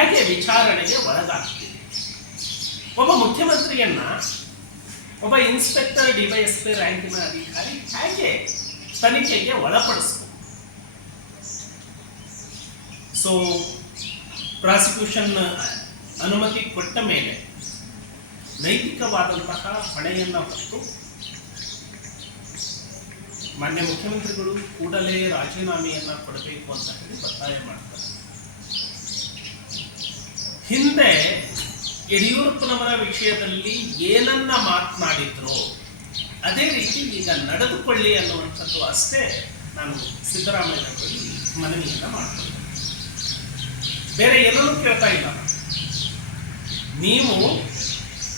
ಹೇಗೆ ವಿಚಾರಣೆಗೆ ಒಳಗಾಗ್ತೀವಿ. ಒಬ್ಬ ಮುಖ್ಯಮಂತ್ರಿಯನ್ನ ಒಬ್ಬ ಇನ್ಸ್ಪೆಕ್ಟರ್ ಡಿವೈಎಸ್ಪಿ ರ್ಯಾಂಕಿನ ಅಧಿಕಾರಿ ಹೇಗೆ ತನಿಖೆಗೆ ಒಳಪಡಿಸ್ಬೇಕು? ಸೊ ಪ್ರಾಸಿಕ್ಯೂಷನ್ ಅನುಮತಿ ಕೊಟ್ಟ ಮೇಲೆ ನೈತಿಕವಾದಂತಹ ಹೊಣೆಯನ್ನು ಹೊತ್ತು ಮಾನ್ಯ ಮುಖ್ಯಮಂತ್ರಿಗಳು ಕೂಡಲೇ ರಾಜೀನಾಮೆಯನ್ನ ಕೊಡಬೇಕು ಅಂತ ಹೇಳಿ ಒತ್ತಾಯ ಮಾಡ್ತಾರೆ. ಹಿಂದೆ ಯಡಿಯೂರಪ್ಪನವರ ವಿಷಯದಲ್ಲಿ ಏನನ್ನ ಮಾತನಾಡಿದ್ರು ಅದೇ ರೀತಿ ಈಗ ನಡೆದುಕೊಳ್ಳಿ ಅನ್ನುವಂಥದ್ದು ಅಷ್ಟೇ ನಾನು ಸಿದ್ದರಾಮಯ್ಯ ಮನವಿಯನ್ನು ಮಾಡ್ತೇನೆ ಬೇರೆ ಏನನ್ನೂ ಕೇಳ್ತಾ ಇಲ್ಲ. ನೀವು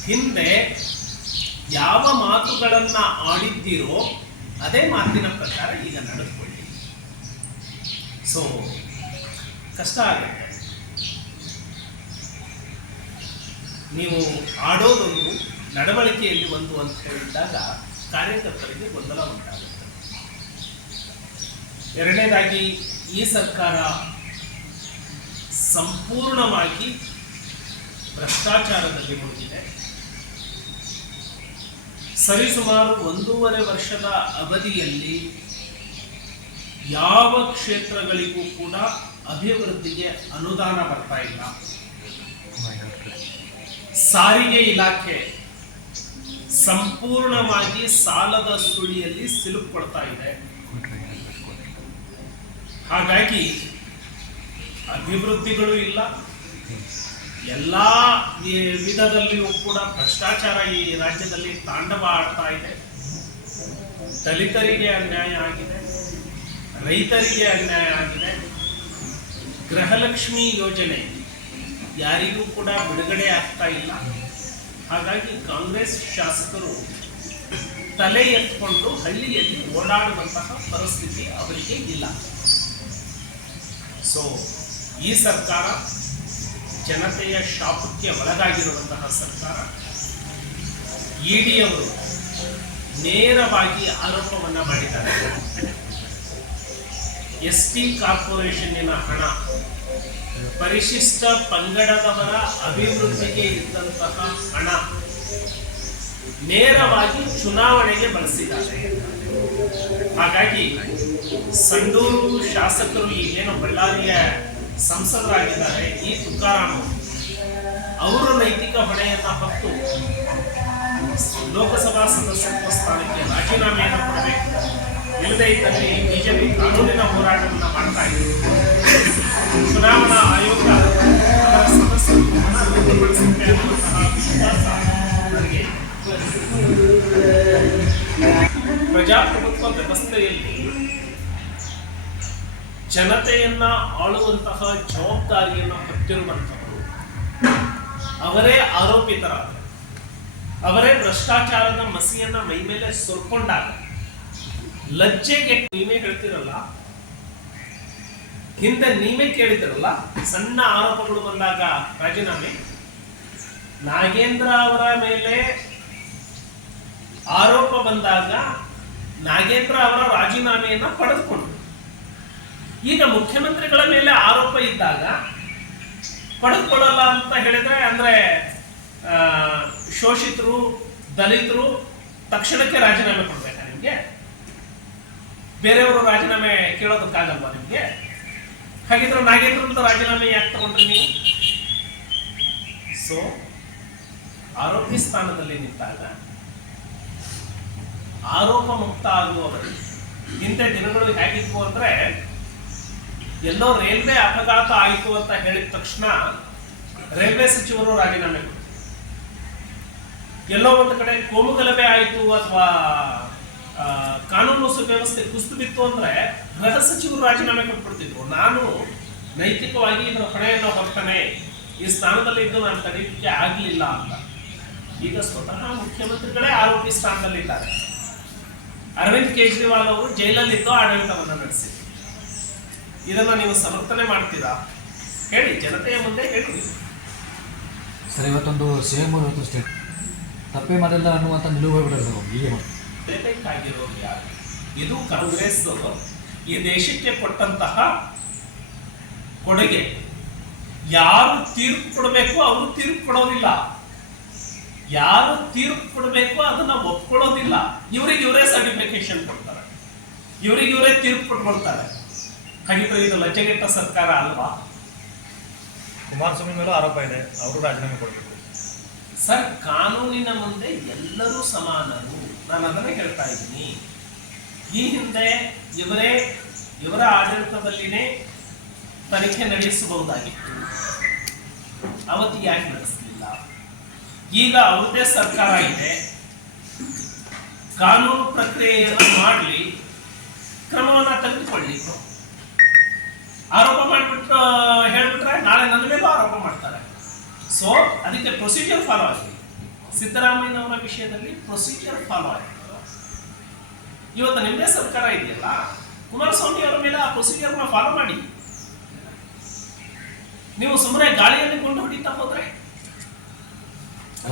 ಹಿಂದೆ ಯಾವ ಮಾತುಗಳನ್ನ ಆಡಿದ್ದೀರೋ ಅದೇ ಮಾತಿನ ಪ್ರಕಾರ ಈಗ ನಡೆದುಕೊಳ್ಳಿ. ಸೊ ಕಷ್ಟ ಆಗುತ್ತೆ. ನೀವು ಆಡೋದೊಂದು ನಡವಳಿಕೆಯಲ್ಲಿ ಒಂದು ಅಂತ ಹೇಳಿದಾಗ ಕಾರ್ಯಕರ್ತರಿಗೆ ಗೊಂದಲ ಉಂಟಾಗುತ್ತೆ. ಎರಡನೇದಾಗಿ, ಈ ಸರ್ಕಾರ ಸಂಪೂರ್ಣವಾಗಿ ಭ್ರಷ್ಟಾಚಾರದಲ್ಲಿ ಮುಳುಗಿದೆ. ಸರಿಸುಮಾರು ಒಂದೂವರೆ ವರ್ಷದ ಅವಧಿಯಲ್ಲಿ ಯಾವ ಕ್ಷೇತ್ರಗಳಿಗೂ ಕೂಡ ಅಭಿವೃದ್ಧಿಗೆ ಅನುದಾನ ಬರ್ತಾ ಇಲ್ಲ. ಸಾರಿಗೆ ಇಲಾಖೆ ಸಂಪೂರ್ಣವಾಗಿ ಸಾಲದ ಸುಳಿಯಲ್ಲಿ ಸಿಲುಕೊಳ್ತಾ ಇದೆ. ಹಾಗಾಗಿ ಅಭಿವೃದ್ಧಿಗಳು ಇಲ್ಲ. ಎಲ್ಲ ವಿಧದಲ್ಲಿಯೂ ಕೂಡ ಭ್ರಷ್ಟಾಚಾರ ಈ ರಾಜ್ಯದಲ್ಲಿ ತಾಂಡವ ಆಡ್ತಾ ಇದೆ. ದಲಿತರಿಗೆ ಅನ್ಯಾಯ ಆಗಿದೆ. ರೈತರಿಗೆ ಅನ್ಯಾಯ ಆಗಿದೆ. ಗೃಹಲಕ್ಷ್ಮಿ ಯೋಜನೆ ಯಾರಿಗೂ ಕೂಡ ಬಿಡುಗಡೆ ಆಗ್ತಾ ಇಲ್ಲ. ಹಾಗಾಗಿ ಕಾಂಗ್ರೆಸ್ ಶಾಸಕರು ತಲೆ ಎತ್ಕೊಂಡು ಹಳ್ಳಿಯಲ್ಲಿ ಓಡಾಡುವಂತಹ ಪರಿಸ್ಥಿತಿ ಅವರಿಗೆ ಇಲ್ಲ. ಸೊ ಈ ಸರ್ಕಾರ ಜನತೆಯ ಶಾಪಕ್ಕೆ ಒಳಗಾಗಿರುವಂತಹ ಸರ್ಕಾರ ಇಡಿಯವರು ನೇರವಾಗಿ ಆರೋಪವನ್ನ ಮಾಡಿದ್ದಾರೆ. ಎಸ್ ಟಿ ಕಾರ್ಪೊರೇಷನ್ನಿನ ಹಣ ಪರಿಶಿಷ್ಟ ಪಂಗಡದವರ ಅಭಿವೃದ್ಧಿಗೆ ಇದ್ದಂತಹ ಹಣ ನೇರವಾಗಿ ಚುನಾವಣೆಗೆ ಬಳಸಿದ್ದಾರೆ. ಹಾಗಾಗಿ ಸಂಡೂರು ಶಾಸಕರು ಈಗೇನು ಬಳ್ಳಾರಿಯ ಸಂಸದರಾಗಿದ್ದಾರೆ, ಈ ತುಕಾರಾಮ್ ಅವರು. ನೈತಿಕ ಹೊಣೆಯನ್ನ ಹೊತ್ತು ಲೋಕಸಭಾ ಸದಸ್ಯತ್ವ ಸ್ಥಾನಕ್ಕೆ ರಾಜೀನಾಮೆಯನ್ನು ಕೊಡಬೇಕು. ಇಲ್ಲದೇ ಇದ್ದಲ್ಲಿ ಬಿಜೆಪಿ ಕಾನೂನಿನ ಹೋರಾಟವನ್ನು ಮಾಡ್ತಾ ಇದೆ. ಚುನಾವಣಾ ಆಯೋಗ ಪ್ರಜಾಪ್ರಭುತ್ವ ವ್ಯವಸ್ಥೆಯಲ್ಲಿ ಜನತೆಯನ್ನ ಆಳುವಂತಹ ಜವಾಬ್ದಾರಿಯನ್ನು ಹೊತ್ತಿರುವಂತಹವರು ಅವರೇ ಆರೋಪಿತರಾದ ಅವರೇ ಭ್ರಷ್ಟಾಚಾರದ ಮಸಿಯನ್ನ ಮೈ ಮೇಲೆ ಸುರ್ಕೊಂಡಾಗ, ಲಜ್ಜೆಗೆ ನೀವೇ ಹೇಳ್ತಿರಲ್ಲ ಹಿಂದೆ ನೀವೇ ಕೇಳಿದ್ರಲ್ಲ, ಸಣ್ಣ ಆರೋಪಗಳು ಬಂದಾಗ ರಾಜೀನಾಮೆ. ನಾಗೇಂದ್ರ ಅವರ ಮೇಲೆ ಆರೋಪ ಬಂದಾಗ ನಾಗೇಂದ್ರ ಅವರ ರಾಜೀನಾಮೆಯನ್ನು ಪಡೆದುಕೊಂಡ್ರು. ಈಗ ಮುಖ್ಯಮಂತ್ರಿಗಳ ಮೇಲೆ ಆರೋಪ ಇದ್ದಾಗ ಪಡೆದುಕೊಳ್ಳಲ್ಲ ಅಂತ ಹೇಳಿದ್ರೆ, ಅಂದ್ರೆ ಶೋಷಿತರು, ದಲಿತರು ತಕ್ಷಣಕ್ಕೆ ರಾಜೀನಾಮೆ ಕೊಡ್ಬೇಕಾ ನಿಮ್ಗೆ? ಬೇರೆಯವರು ರಾಜೀನಾಮೆ ಕೇಳೋದಕ್ಕಾಗಲ್ವಾ ನಿಮ್ಗೆ? ಹಾಗಿದ್ರೆ ನಾಗೇಂದ್ರ ರಾಜೀನಾಮೆ ಯಾಕೆ ತಗೊಂಡ್ರಿ ನೀವು? ಸೊ ಆರೋಪಿ ಸ್ಥಾನದಲ್ಲಿ ನಿಂತಾಗ ಆರೋಪ ಮುಕ್ತ ಆಗುವವರು ಇಂಥ ದಿನಗಳು ಹೇಗಿತ್ತು ಅಂದ್ರೆ ಎಲ್ಲೋ ರೈಲ್ವೆ ಅಪಘಾತ ಆಯಿತು ಅಂತ ಹೇಳಿದ ತಕ್ಷಣ ರೈಲ್ವೆ ಸಚಿವರು ರಾಜೀನಾಮೆ ಕೊಡ್ತಾರೆ ಎಲ್ಲೋ ಒಂದು ಕಡೆ ಕೋಮುಗಲಭೆ ಆಯಿತು ಅಥವಾ ಕಾನೂನು ಸುವ್ಯವಸ್ಥೆ ಕುಸಿದು ಬಿತ್ತು ಅಂದ್ರೆ ಗೃಹ ಸಚಿವರು ರಾಜೀನಾಮೆ ಕೊಟ್ಬಿಡ್ತಿದ್ರು. ನಾನು ನೈತಿಕವಾಗಿ ಇದರ ಹೊಣೆಯನ್ನು ಹೊರ್ತೇನೆ ಈ ಸ್ಥಾನದಲ್ಲಿ ಇದ್ದು ನಾನು ತಡೆಯಲಿಕ್ಕೆ ಆಗಲಿಲ್ಲ ಅಂತ. ಈಗ ಸ್ವತಃ ಮುಖ್ಯಮಂತ್ರಿಗಳೇ ಆರೋಪಿ ಸ್ಥಾನದಲ್ಲಿದ್ದಾರೆ. ಅರವಿಂದ್ ಕೇಜ್ರಿವಾಲ್ ಅವರು ಜೈಲಲ್ಲಿದ್ದು ಆಡಳಿತವನ್ನು ನಡೆಸಿ. ಇದನ್ನ ನೀವು ಸಮರ್ಥನೆ ಮಾಡ್ತೀರಾ? ಹೇಳಿ, ಜನತೆಯ ಮುಂದೆ ಹೇಳಿ. ಸರ್, ಇವತ್ತೊಂದು ಸೇಮ್ ಸ್ಟೇಟ್. ತಪ್ಪೇ ಮಾಡಿಲ್ಲ ಅನ್ನುವಂಥ ನಿಲುವು ಹೋಗ್ಬಿಡೋದು ಮಾಡಿ. ಬೇಕಾಗಿರೋರು ಯಾರು? ಇದು ಕಾಂಗ್ರೆಸ್ ಈ ದೇಶಕ್ಕೆ ಕೊಟ್ಟಂತಹ ಕೊಡುಗೆ. ಯಾರು ತೀರ್ಪು ಕೊಡಬೇಕು ಅವರು ತೀರ್ಪು ಕೊಡೋದಿಲ್ಲ. ಯಾರು ತೀರ್ಪು ಕೊಡಬೇಕು ಅದನ್ನ ಒಪ್ಕೊಳ್ಳೋದಿಲ್ಲ. ಇವರಿಗೆ ಇವರೇ ಸರ್ಟಿಫಿಕೇಶನ್ ಕೊಡ್ತಾರೆ. ಇವರಿಗೆ ಇವರೇ ತೀರ್ಪು ಕೊಟ್ಕೊಳ್ತಾರೆ ಖಂಡಿತ ಇದು ಲಜ್ಜೆಗೆಟ್ಟ ಸರ್ಕಾರ ಅಲ್ವಾ? ಕುಮಾರಸ್ವಾಮಿ ಮೇಲೂ ಆರೋಪ ಇದೆ. ಅವರು ರಾಜೀನಾಮೆ ಕೊಡಬೇಕು. ಸರ್ ಕಾನೂನಿನ ಮುಂದೆ ಎಲ್ಲರೂ ಸಮಾನರು. ನಾನು ಅದನ್ನೇ ಹೇಳ್ತಾ ಇದ್ದೀನಿ. ಈ ಹಿಂದೆ ಇವರೇ, ಇವರ ಆಡಳಿತದಲ್ಲಿನೇ ತನಿಖೆ ನಡೆಸಬಹುದಾಗಿತ್ತು. ಅವತ್ತು ಯಾಕೆ ನಡೆಸಲಿಲ್ಲ? ಈಗ ಅವರದೇ ಸರ್ಕಾರ ಇದೆ. ಕಾನೂನು ಪ್ರಕ್ರಿಯೆಯನ್ನು ಮಾಡಲಿ, ಕ್ರಮವನ್ನು ತೆಗೆದುಕೊಳ್ಳಿ ಆರೋಪ ಮಾಡಿಬಿಟ್ಟು ಹೇಳ್ಬಿಟ್ರೆ ನಾಳೆ ನನ್ನ ಮೇಲೂ ಆರೋಪ ಮಾಡ್ತಾರೆ. ಸೊ ಅದಕ್ಕೆ ಪ್ರೊಸೀಜರ್ ಫಾಲೋ ಆಗಲಿ ಸಿದ್ದರಾಮಯ್ಯನವರ ವಿಷಯದಲ್ಲಿ ಪ್ರೊಸೀಜರ್ ಫಾಲೋ ಆಗಿದೆ ಇವತ್ತು ನಿಮ್ಮದೇ ಸರ್ಕಾರ ಇದೆಯಲ್ಲ? ಕುಮಾರಸ್ವಾಮಿ ಅವರ ಮೇಲೆ ಆ ಪ್ರೊಸೀಜರ್ನ ಫಾಲೋ ಮಾಡಿ. ನೀವು ಸುಮ್ಮನೆ ಗಾಳಿಯಲ್ಲಿ ಕೊಂಡು ಹೊಡಿತಾ ಹೋದ್ರೆ?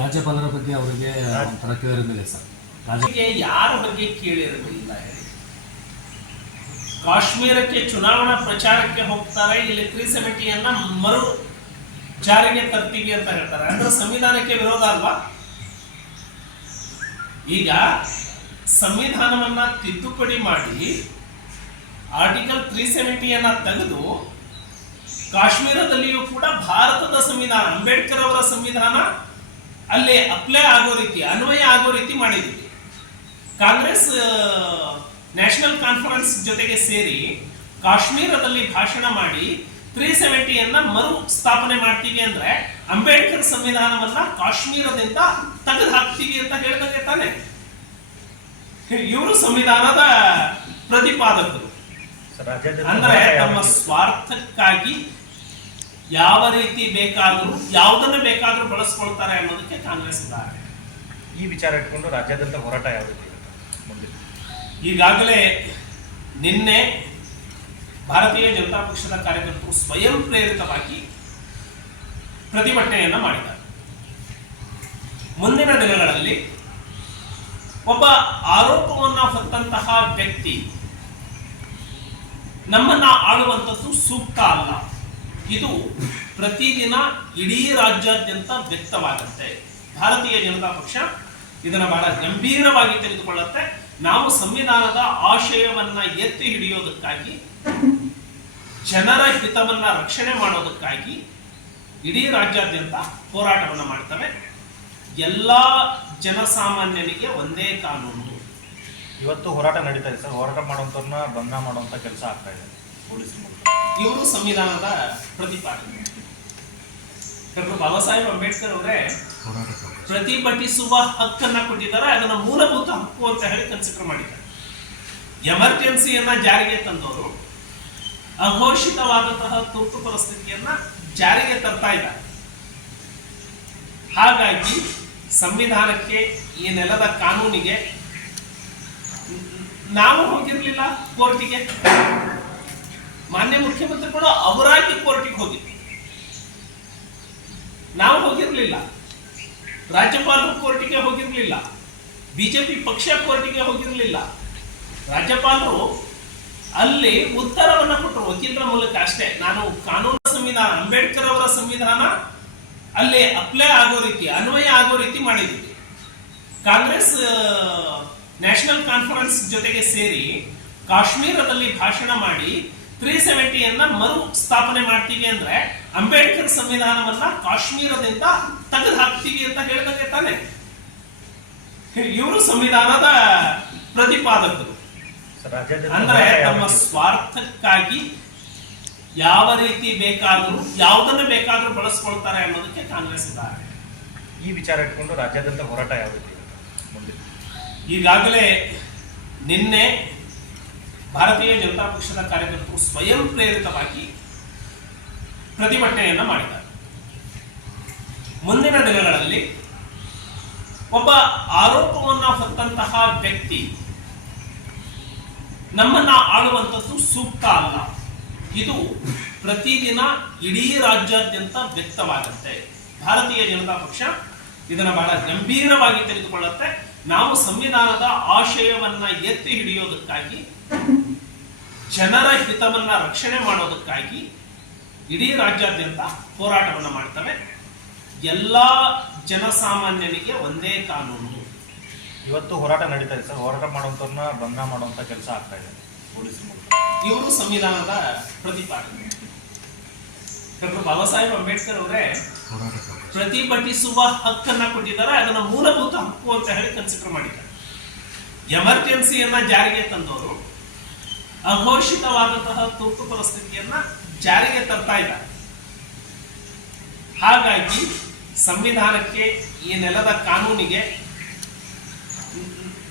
ರಾಜ್ಯಪಾಲರ ಬಗ್ಗೆ ಅವರಿಗೆ ಒಂಥರ ಕೇಳಿರಲಿಲ್ಲ ಸರ್. ರಾಜ್ಯಕ್ಕೆ ಯಾರ ಬಗ್ಗೆ ಕೇಳಿರಲಿಲ್ಲ ಹೇಳಿ? ಕಾಶ್ಮೀರಕ್ಕೆ ಚುನಾವಣಾ ಪ್ರಚಾರಕ್ಕೆ ಹೋಗ್ತಾರೆ ಇಲ್ಲಿ ತ್ರೀ ಸೆವೆಂಟಿಯನ್ನ ಮರು ಜಾರಿಗೆ ತರ್ತೀವಿ ಅಂತ ಹೇಳ್ತಾರೆ. ಅಂದ್ರೆ ಸಂವಿಧಾನಕ್ಕೆ ವಿರೋಧ ಅಲ್ವಾ? ಈಗ ಸಂವಿಧಾನವನ್ನ ತಿದ್ದುಪಡಿ ಮಾಡಿ ಆರ್ಟಿಕಲ್ ತ್ರೀ ಸೆವೆಂಟಿಯನ್ನ ತೆಗೆದು ಕಾಶ್ಮೀರದಲ್ಲಿಯೂ ಕೂಡ ಭಾರತದ ಸಂವಿಧಾನ, ಅಂಬೇಡ್ಕರ್ ಅವರ ಸಂವಿಧಾನ ಅಲ್ಲಿ ಅಪ್ಲೈ ಆಗೋ ರೀತಿ, ಅನ್ವಯ ಆಗೋ ರೀತಿ ಮಾಡಿದ್ದೀವಿ ಕಾಂಗ್ರೆಸ್ ನ್ಯಾಷನಲ್ ಕಾನ್ಫರೆನ್ಸ್ ಜೊತೆಗೆ ಸೇರಿ ಕಾಶ್ಮೀರದಲ್ಲಿ ಭಾಷಣ ಮಾಡಿ ತ್ರೀ ಸೆವೆಂಟಿಯನ್ನ ಮರು ಸ್ಥಾಪನೆ ಮಾಡ್ತೀವಿ ಅಂದ್ರೆ ಅಂಬೇಡ್ಕರ್ ಸಂವಿಧಾನವನ್ನ ಕಾಶ್ಮೀರದಿಂದ ತೆಗೆದು ಹಾಕ್ತೀವಿ ಅಂತ ಹೇಳ್ದಂಗೆ ತಾನೆ. ಇವರು ಸಂವಿಧಾನದ ಪ್ರತಿಪಾದಕರು. ಅಂದ್ರೆ ತಮ್ಮ ಸ್ವಾರ್ಥಕ್ಕಾಗಿ ಯಾವ ರೀತಿ ಬೇಕಾದರೂ ಯಾವುದನ್ನ ಬೇಕಾದ್ರೂ ಬಳಸ್ಕೊಳ್ತಾರೆ ಅನ್ನೋದಕ್ಕೆ ಕಾಂಗ್ರೆಸ್ ಇದ್ದಾರೆ. ಈ ವಿಚಾರ ಇಟ್ಕೊಂಡು ರಾಜ್ಯಾದ್ಯಂತ ಹೋರಾಟ ಯಾವ ರೀತಿ ಈಗಾಗಲೇ ನಿನ್ನೆ ಭಾರತೀಯ ಜನತಾ ಪಕ್ಷದ ಕಾರ್ಯಕರ್ತರು ಸ್ವಯಂ ಪ್ರೇರಿತವಾಗಿ ಪ್ರತಿಭಟನೆಯನ್ನು ಮಾಡಿದ್ದಾರೆ. ಮುಂದಿನ ದಿನಗಳಲ್ಲಿ ಒಬ್ಬ ಆರೋಪವನ್ನ ಹೊತ್ತಂತಹ ವ್ಯಕ್ತಿ ನಮ್ಮನ್ನ ಆಳುವಂಥದ್ದು ಸೂಕ್ತ ಅಲ್ಲ. ಇದು ಪ್ರತಿದಿನ ಇಡೀ ರಾಜ್ಯಾದ್ಯಂತ ವ್ಯಕ್ತವಾಗುತ್ತೆ. ಭಾರತೀಯ ಜನತಾ ಪಕ್ಷ ಇದನ್ನು ಬಹಳ ಗಂಭೀರವಾಗಿ ತೆಗೆದುಕೊಳ್ಳುತ್ತೆ. ನಾವು ಸಂವಿಧಾನದ ಆಶಯವನ್ನ ಎತ್ತಿ ಹಿಡಿಯೋದಕ್ಕಾಗಿ ಜನರ ಹಿತವನ್ನ ರಕ್ಷಣೆ ಮಾಡೋದಕ್ಕಾಗಿ ಇಡೀ ರಾಜ್ಯಾದ್ಯಂತ ಹೋರಾಟವನ್ನು ಮಾಡ್ತವೆ. ಎಲ್ಲ ಜನಸಾಮಾನ್ಯನಿಗೆ ಒಂದೇ ಕಾನೂನು. ಇವತ್ತು ಹೋರಾಟ ನಡೀತಾ ಇದೆ ಸರ್. ಹೋರಾಟ ಮಾಡುವಂಥವ್ರನ್ನ ಬಂಧನ ಮಾಡುವಂತ ಕೆಲಸ ಆಗ್ತಾ ಇದೆ ಪೊಲೀಸ್ ಇವರು ಸಂವಿಧಾನದ ಪ್ರತಿಪಾದನೆ ಡಾಕ್ಟರ್ ಬಾಬಾ ಸಾಹೇಬ್ ಅಂಬೇಡ್ಕರ್ ಅವರೇ ಪ್ರತಿಭಟಿಸುವ ಹಕ್ಕನ್ನ ಕೊಟ್ಟಿದ್ದಾರೆ. ಅದನ್ನ ಮೂಲಭೂತ ಹಕ್ಕು ಅಂತ ಹೇಳಿ ಕನ್ಸಿಡರ್ ಮಾಡಿದ್ದಾರೆ. ಎಮರ್ಜೆನ್ಸಿಯನ್ನ ಜಾರಿಗೆ ತಂದವರು ಅಘೋಷಿತವಾದಂತಹ ತುರ್ತು ಪರಿಸ್ಥಿತಿಯನ್ನ ಜಾರಿಗೆ ತರ್ತಾ ಇದ್ದ ಹಾಗಾಗಿ ಸಂವಿಧಾನಕ್ಕೆ ಈ ನೆಲದ ಕಾನೂನಿಗೆ ನಾವು ಹೋಗಿರ್ಲಿಲ್ಲ ಕೋರ್ಟಿಗೆ. ಮಾನ್ಯ ಮುಖ್ಯಮಂತ್ರಿಗಳು ಅವರಾಗಿ ಕೋರ್ಟಿಗೆ ಹೋಗಿದ್ರು. ನಾವು ಹೋಗಿರ್ಲಿಲ್ಲ. ರಾಜ್ಯಪಾಲರು ಕೋರ್ಟಿಗೆ ಹೋಗಿರ್ಲಿಲ್ಲ. ಬಿಜೆಪಿ ಪಕ್ಷ ಕೋರ್ಟಿಗೆ ಹೋಗಿರ್ಲಿಲ್ಲ. ರಾಜ್ಯಪಾಲರು ಅಲ್ಲಿ ಉತ್ತರವನ್ನ ಕೊಟ್ಟರು, ವಕೀಲರ ಮೂಲಕ ಅಷ್ಟೇ. ನಾನು ಕಾನೂನು ಸಂವಿಧಾನ, ಅಂಬೇಡ್ಕರ್ ಅವರ ಸಂವಿಧಾನ ಅಲ್ಲಿ ಅಪ್ಲೈ ಆಗೋ ರೀತಿ, ಅನ್ವಯ ಆಗೋ ರೀತಿ ಮಾಡಿದ್ವಿ. ಕಾಂಗ್ರೆಸ್ ನ್ಯಾಷನಲ್ ಕಾನ್ಫರೆನ್ಸ್ ಜೊತೆಗೆ ಸೇರಿ ಕಾಶ್ಮೀರದಲ್ಲಿ ಭಾಷಣ ಮಾಡಿ ತ್ರೀ ಸೆವೆಂಟಿಯನ್ನ ಮರು ಸ್ಥಾಪನೆ ಮಾಡ್ತೀವಿ ಅಂದ್ರೆ ಅಂಬೇಡ್ಕರ್ ಸಂವಿಧಾನವನ್ನ ಕಾಶ್ಮೀರದಿಂದ ತೆಗೆದು ಹಾಕ್ತೀವಿ ಅಂತ ಹೇಳ್ದಂಗೆ ತಾನೆ. ಇವರು ಸಂವಿಧಾನದ ಪ್ರತಿಪಾದಕರು. ಅಂದ್ರೆ ತಮ್ಮ ಸ್ವಾರ್ಥಕ್ಕಾಗಿ ಯಾವ ರೀತಿ ಬೇಕಾದರೂ ಯಾವುದನ್ನು ಬೇಕಾದರೂ ಬಳಸ್ಕೊಳ್ತಾರೆ ಅನ್ನೋದಕ್ಕೆ ಕಾಂಗ್ರೆಸ್ ಇದ್ದಾರೆ. ಈ ವಿಚಾರ ಇಟ್ಕೊಂಡು ರಾಜ್ಯಾದ್ಯಂತ ಹೋರಾಟ ಯಾವ ರೀತಿ ಈಗಾಗಲೇ ನಿನ್ನೆ ಭಾರತೀಯ ಜನತಾ ಪಕ್ಷದ ಕಾರ್ಯಕರ್ತರು ಸ್ವಯಂ ಪ್ರೇರಿತವಾಗಿ ಪ್ರತಿಭಟನೆಯನ್ನ ಮಾಡಿದ್ದಾರೆ. ಮುಂದಿನ ದಿನಗಳಲ್ಲಿ ಒಬ್ಬ ಆರೋಪವನ್ನ ಹೊತ್ತಂತಹ ವ್ಯಕ್ತಿ ನಮ್ಮನ್ನ ಆಳುವಂಥದ್ದು ಸೂಕ್ತ ಅಲ್ಲ. ಇದು ಪ್ರತಿದಿನ ಇಡೀ ರಾಜ್ಯಾದ್ಯಂತ ವ್ಯಕ್ತವಾಗುತ್ತೆ. ಭಾರತೀಯ ಜನತಾ ಪಕ್ಷ ಇದನ್ನ ಬಹಳ ಗಂಭೀರವಾಗಿ ತೆಗೆದುಕೊಳ್ಳುತ್ತೆ. ನಾವು ಸಂವಿಧಾನದ ಆಶಯವನ್ನ ಎತ್ತಿ ಹಿಡಿಯೋದಕ್ಕಾಗಿ, ಜನರ ಹಿತವನ್ನ ರಕ್ಷಣೆ ಮಾಡೋದಕ್ಕಾಗಿ ಇಡೀ ರಾಜ್ಯಾದ್ಯಂತ ಹೋರಾಟವನ್ನು ಮಾಡ್ತವೆ. ಎಲ್ಲ ಜನಸಾಮಾನ್ಯನಿಗೆ ಒಂದೇ ಕಾನೂನು. ಇವತ್ತು ಹೋರಾಟ ನಡೀತಾ ಇದೆ ಸರ್. ಹೋರಾಟ ಮಾಡುವಂಥವ್ರನ್ನ ಬಂಧನ ಮಾಡುವಂತ ಕೆಲಸ ಆಗ್ತಾ ಇದೆ. ಇವರು ಸಂವಿಧಾನದ ಪ್ರತಿಪಾದನೆ ಡಾಕ್ಟರ್ ಬಾಬಾ ಸಾಹೇಬ್ ಅಂಬೇಡ್ಕರ್ ಅವರೇ ಪ್ರತಿಭಟಿಸುವ ಹಕ್ಕನ್ನ ಕೊಟ್ಟಿದ್ದಾರೆ. ಅದನ್ನ ಮೂಲಭೂತ ಹಕ್ಕು ಅಂತ ಹೇಳಿ ಕನ್ಸಿಡರ್ ಮಾಡಿದ್ದಾರೆ. ಎಮರ್ಜೆನ್ಸಿಯನ್ನ ಜಾರಿಗೆ ತಂದವರು, ಅಘೋಷಿತವಾದಂತಹ ತುರ್ತು ಪರಿಸ್ಥಿತಿಯನ್ನ ಜಾರಿಗೆ ತರ್ತಾ ಇದ್ದಾರೆ. ಹಾಗಾಗಿ ಸಂವಿಧಾನಕ್ಕೆ ಈ ನೆಲದ ಕಾನೂನಿಗೆ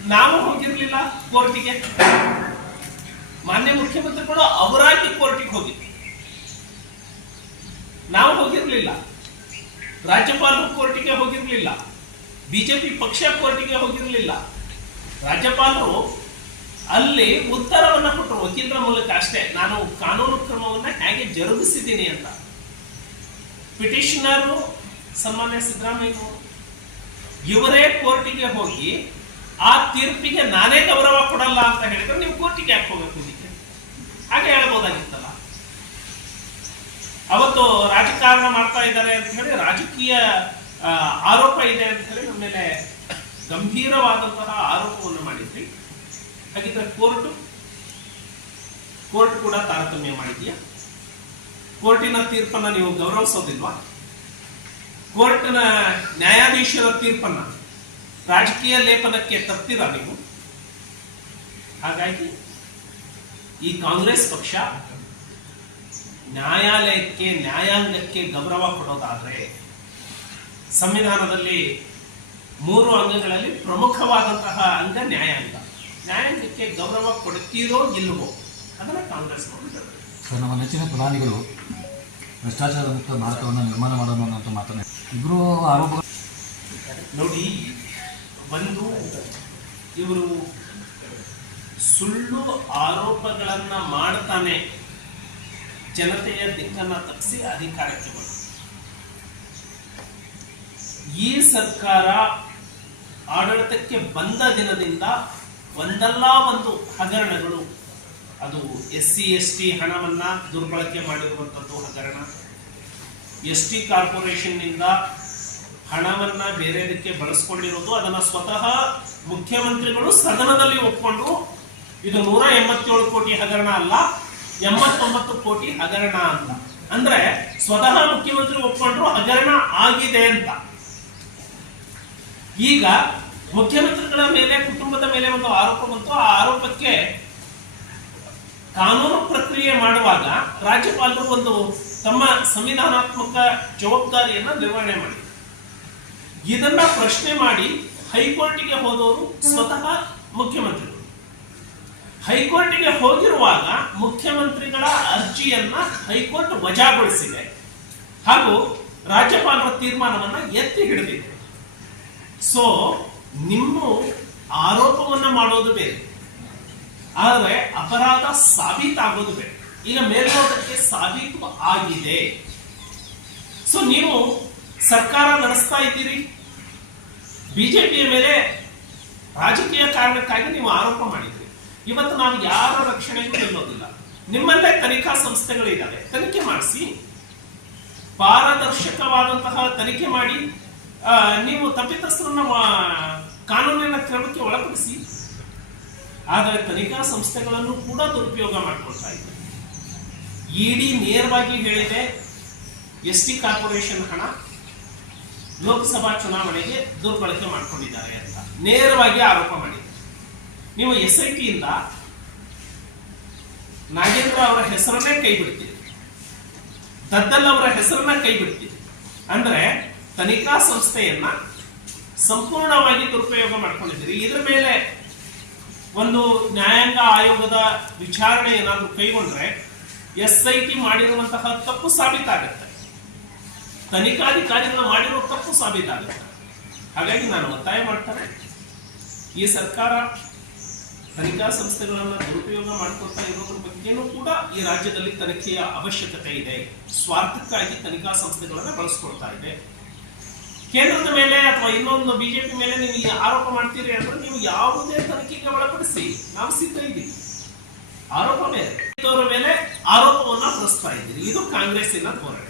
ನಾವು ಹೋಗಿರ್ಲಿಲ್ಲ ಕೋರ್ಟಿಗೆ. ಮಾನ್ಯ ಮುಖ್ಯಮಂತ್ರಿಗಳು ಅವರಾಗಿ ಕೋರ್ಟಿಗೆ ಹೋಗಿದ್ರು. ನಾವು ಹೋಗಿರ್ಲಿಲ್ಲ. ರಾಜ್ಯಪಾಲರು ಕೋರ್ಟಿಗೆ ಹೋಗಿರ್ಲಿಲ್ಲ. ಬಿಜೆಪಿ ಪಕ್ಷ ಕೋರ್ಟಿಗೆ ಹೋಗಿರ್ಲಿಲ್ಲ. ರಾಜ್ಯಪಾಲರು ಅಲ್ಲಿ ಉತ್ತರವನ್ನ ಕೊಟ್ಟರು, ವಕೀಲರ ಮೂಲಕ ಅಷ್ಟೇ. ನಾನು ಕಾನೂನು ಕ್ರಮವನ್ನ ಹೇಗೆ ಜರುಗಿಸಿದ್ದೀನಿ ಅಂತ. ಪಿಟಿಷನರು, ಸನ್ಮಾನ್ಯ ಸಿದ್ದರಾಮಯ್ಯ ಇವರೇ ಕೋರ್ಟಿಗೆ ಹೋಗಿ ಆ ತೀರ್ಪಿಗೆ ನಾನೇ ಗೌರವ ಕೊಡಲ್ಲ ಅಂತ ಹೇಳಿದ್ರೆ ನೀವು ಕೋರ್ಟಿಗೆ ಯಾಕೆ ಹೋಗಬೇಕು ಇದಕ್ಕೆ ಹಾಗೆ ಹೇಳ್ಬೋದಾಗಿತ್ತಲ್ಲ. ಅವತ್ತು ರಾಜಕಾರಣ ಮಾಡ್ತಾ ಇದ್ದಾರೆ ಅಂತ ಹೇಳಿ ರಾಜಕೀಯ ಆರೋಪ ಇದೆ ಅಂತ ಹೇಳಿ ನಮ್ಮ ಮೇಲೆ ಗಂಭೀರವಾದಂತಹ ಆರೋಪವನ್ನು ಮಾಡಿದ್ರಿ. ಹಾಗಿದ್ರೆ ಕೋರ್ಟ್ ಕೋರ್ಟ್ ಕೂಡ ತಾರತಮ್ಯ ಮಾಡಿದ್ಯಾ? ಕೋರ್ಟಿನ ತೀರ್ಪನ್ನ ನೀವು ಗೌರವಿಸೋದಿಲ್ವಾ? ಕೋರ್ಟ್ನ ನ್ಯಾಯಾಧೀಶರ ತೀರ್ಪನ್ನ ರಾಜಕೀಯ ಲೇಪನಕ್ಕೆ ತರ್ತೀರಾ ನೀವು? ಹಾಗಾಗಿ ಈ ಕಾಂಗ್ರೆಸ್ ಪಕ್ಷ ನ್ಯಾಯಾಲಯಕ್ಕೆ ನ್ಯಾಯಾಂಗಕ್ಕೆ ಗೌರವ ಕೊಡೋದಾದ್ರೆ ಸಂವಿಧಾನದಲ್ಲಿ ಮೂರು ಅಂಗಗಳಲ್ಲಿ ಪ್ರಮುಖವಾದಂತಹ ಅಂಗ ನ್ಯಾಯಾಂಗ. ನ್ಯಾಯಾಂಗಕ್ಕೆ ಗೌರವ ಕೊಡುತ್ತೀರೋ ಇಲ್ಲವೋ ಅದನ್ನು ಕಾಂಗ್ರೆಸ್ ನೋಡಿದ್ದಾರೆ ಸರ್ ನಮ್ಮ ನೆಚ್ಚಿನ ಪ್ರಧಾನಿಗಳು ಭ್ರಷ್ಟಾಚಾರ ಮುಕ್ತ ಭಾರತವನ್ನು ನಿರ್ಮಾಣ ಮಾಡೋಣ ಅಂತ ಮಾತನಾಡಿ ಇಬ್ಬರು ಆರೋಪ ನೋಡಿ ಒಂದು ಇವರು ಸುಳ್ಳು ಆರೋಪಗಳನ್ನ ಮಾಡ್ತಾನೆ ಜನತೆಯ ದಿಕ್ಕನ್ನ ತಪ್ಪಿಸಿ ಅಧಿಕಾರಕ್ಕೆ ಬಂದ. ಈ ಸರ್ಕಾರ ಆಡಳಿತಕ್ಕೆ ಬಂದ ದಿನದಿಂದ ಒಂದಲ್ಲ ಒಂದು ಹಗರಣಗಳು. ಅದು ಎಸ್ ಸಿ, ಎಸ್ ಟಿ ಹಣವನ್ನ ದುರ್ಬಳಕೆ ಮಾಡಿರುವಂಥದ್ದು ಹಗರಣ. ಎಸ್ ಟಿ ಕಾರ್ಪೊರೇಷನ್ನಿಂದ ಹಣವನ್ನ ಬೇರೆದಕ್ಕೆ ಬಳಸ್ಕೊಂಡಿರೋದು ಅದನ್ನ ಸ್ವತಃ ಮುಖ್ಯಮಂತ್ರಿಗಳು ಸದನದಲ್ಲಿ ಒಪ್ಕೊಂಡ್ರು ಇದು ನೂರ ಎಂಬತ್ತೇಳು ಕೋಟಿ ಹಗರಣ ಅಲ್ಲ, ಎಂಬತ್ತೊಂಬತ್ತು ಕೋಟಿ ಹಗರಣ ಅಂತ. ಅಂದ್ರೆ ಸ್ವತಃ ಮುಖ್ಯಮಂತ್ರಿ ಒಪ್ಕೊಂಡ್ರು ಹಗರಣ ಆಗಿದೆ ಅಂತ. ಈಗ ಮುಖ್ಯಮಂತ್ರಿಗಳ ಮೇಲೆ, ಕುಟುಂಬದ ಮೇಲೆ ಒಂದು ಆರೋಪ ಬಂತು. ಆ ಆರೋಪಕ್ಕೆ ಕಾನೂನು ಪ್ರಕ್ರಿಯೆ ಮಾಡುವಾಗ ರಾಜ್ಯಪಾಲರು ಒಂದು ತಮ್ಮ ಸಂವಿಧಾನಾತ್ಮಕ ಜವಾಬ್ದಾರಿಯನ್ನ ನಿರ್ವಹಣೆ ಮಾಡಿ ಇದನ್ನ ಪ್ರಶ್ನೆ ಮಾಡಿ ಹೈಕೋರ್ಟಿಗೆ ಹೋದವರು ಸ್ವತಃ ಮುಖ್ಯಮಂತ್ರಿಗಳು. ಹೈಕೋರ್ಟಿಗೆ ಹೋಗಿರುವಾಗ ಮುಖ್ಯಮಂತ್ರಿಗಳ ಅರ್ಜಿಯನ್ನ ಹೈಕೋರ್ಟ್ ವಜಾಗೊಳಿಸಿದೆ. ಹಾಗೂ ರಾಜ್ಯಪಾಲರ ತೀರ್ಮಾನವನ್ನ ಎತ್ತಿ ಹಿಡಿದಿದೆ. ಸೊ ನಿಮ್ಮ ಆರೋಪವನ್ನ ಮಾಡೋದು ಬೇರೆ. ಆದರೆ ಅಪರಾಧ ಸಾಬೀತಾಗೋದು ಬೇರೆ. ಈಗ ಮೇಲ್ನೋಟಕ್ಕೆ ಸಾಬೀತು ಆಗಿದೆ. ಸೊ ನೀವು ಸರ್ಕಾರ ನಡೆಸ್ತಾ ಇದ್ದೀರಿ? ಬಿಜೆಪಿಯ ಮೇಲೆ ರಾಜಕೀಯ ಕಾರಣಕ್ಕಾಗಿ ನೀವು ಆರೋಪ ಮಾಡಿದ್ರಿ. ಇವತ್ತು ನಾವು ಯಾರ ರಕ್ಷಣೆಗೂ ನಿಲ್ಲೋದಿಲ್ಲ. ನಿಮ್ಮಲ್ಲೇ ತನಿಖಾ ಸಂಸ್ಥೆಗಳಿದ್ದಾವೆ ತನಿಖೆ ಮಾಡಿಸಿ. ಪಾರದರ್ಶಕವಾದಂತಹ ತನಿಖೆ ಮಾಡಿ ನೀವು ತಪ್ಪಿತಸ್ಥರನ್ನ ಕಾನೂನಿನ ಕ್ರಮಕ್ಕೆ ಒಳಪಡಿಸಿ. ಆದರೆ ತನಿಖಾ ಸಂಸ್ಥೆಗಳನ್ನು ಕೂಡ ದುರುಪಯೋಗ ಮಾಡಿಕೊಳ್ತಾ ಇದೆ ಇಡಿ ನೇರವಾಗಿ ಹೇಳಿದೆ, ಎಸ್ ಟಿ ಕಾರ್ಪೊರೇಷನ್ ಹಣ. ಲೋಕಸಭಾ ಚುನಾವಣೆಗೆ ದುರ್ಬಳಕೆ ಮಾಡಿಕೊಂಡಿದ್ದಾರೆ ಅಂತ. ನೇರವಾಗಿ ಆರೋಪ ಮಾಡಿದ್ದಾರೆ. ನೀವು ಎಸ್ ಐ ಟಿಯಿಂದ ನಾಗೇಂದ್ರ ಅವರ ಹೆಸರನ್ನೇ ಕೈ ಬಿಡ್ತೀರಿ ದದ್ದಲ್ ಅವರ ಹೆಸರನ್ನ ಕೈ ಬಿಡ್ತೀರಿ ಅಂದ್ರೆ ತನಿಖಾ ಸಂಸ್ಥೆಯನ್ನ ಸಂಪೂರ್ಣವಾಗಿ ದುರುಪಯೋಗ ಮಾಡ್ಕೊಂಡಿದ್ದೀರಿ. ಇದ್ರ ಮೇಲೆ ಒಂದು ನ್ಯಾಯಾಂಗ ಆಯೋಗದ ವಿಚಾರಣೆ ಏನಾದರೂ ಕೈಗೊಂಡ್ರೆ ಎಸ್ ಐ ಟಿ ಮಾಡಿರುವಂತಹ ತಪ್ಪು ಸಾಬೀತಾಗುತ್ತೆ. ತನಿಖಾಧಿಕಾರಿಗಳು ಮಾಡಿರೋ ತಪ್ಪು ಸಾಬೀತಾಗುತ್ತೆ. ಹಾಗಾಗಿ ನಾನು ಒತ್ತಾಯ ಮಾಡ್ತಾರೆ ಈ ಸರ್ಕಾರ ತನಿಖಾ ಸಂಸ್ಥೆಗಳನ್ನ ದುರುಪಯೋಗ ಮಾಡ್ಕೊಳ್ತಾ ಇರೋದ್ರ ಬಗ್ಗೆನೂ ಕೂಡ ಈ ರಾಜ್ಯದಲ್ಲಿ ತನಿಖೆಯ ಅವಶ್ಯಕತೆ ಇದೆ. ಸ್ವಾರ್ಥಕ್ಕಾಗಿ ತನಿಖಾ ಸಂಸ್ಥೆಗಳನ್ನ ಬಳಸ್ಕೊಳ್ತಾ ಇದೆ. ಕೇಂದ್ರದ ಮೇಲೆ ಅಥವಾ ಇನ್ನೊಂದು ಬಿಜೆಪಿ ಮೇಲೆ ನೀವು ಈ ಆರೋಪ ಮಾಡ್ತೀರಿ ಅಂದ್ರೆ ನೀವು ಯಾವುದೇ ತನಿಖೆಗೆ ಒಳಪಡಿಸಿ ನಾವು ಸಿದ್ಧ ಇದ್ದೀವಿ. ಆರೋಪ ಮೇಲೆ ಆರೋಪವನ್ನ ಹೊರಿಸ್ತಾ ಇದ್ದೀರಿ. ಇದು ಕಾಂಗ್ರೆಸ್ಸಿನ ಧೋರಣೆ.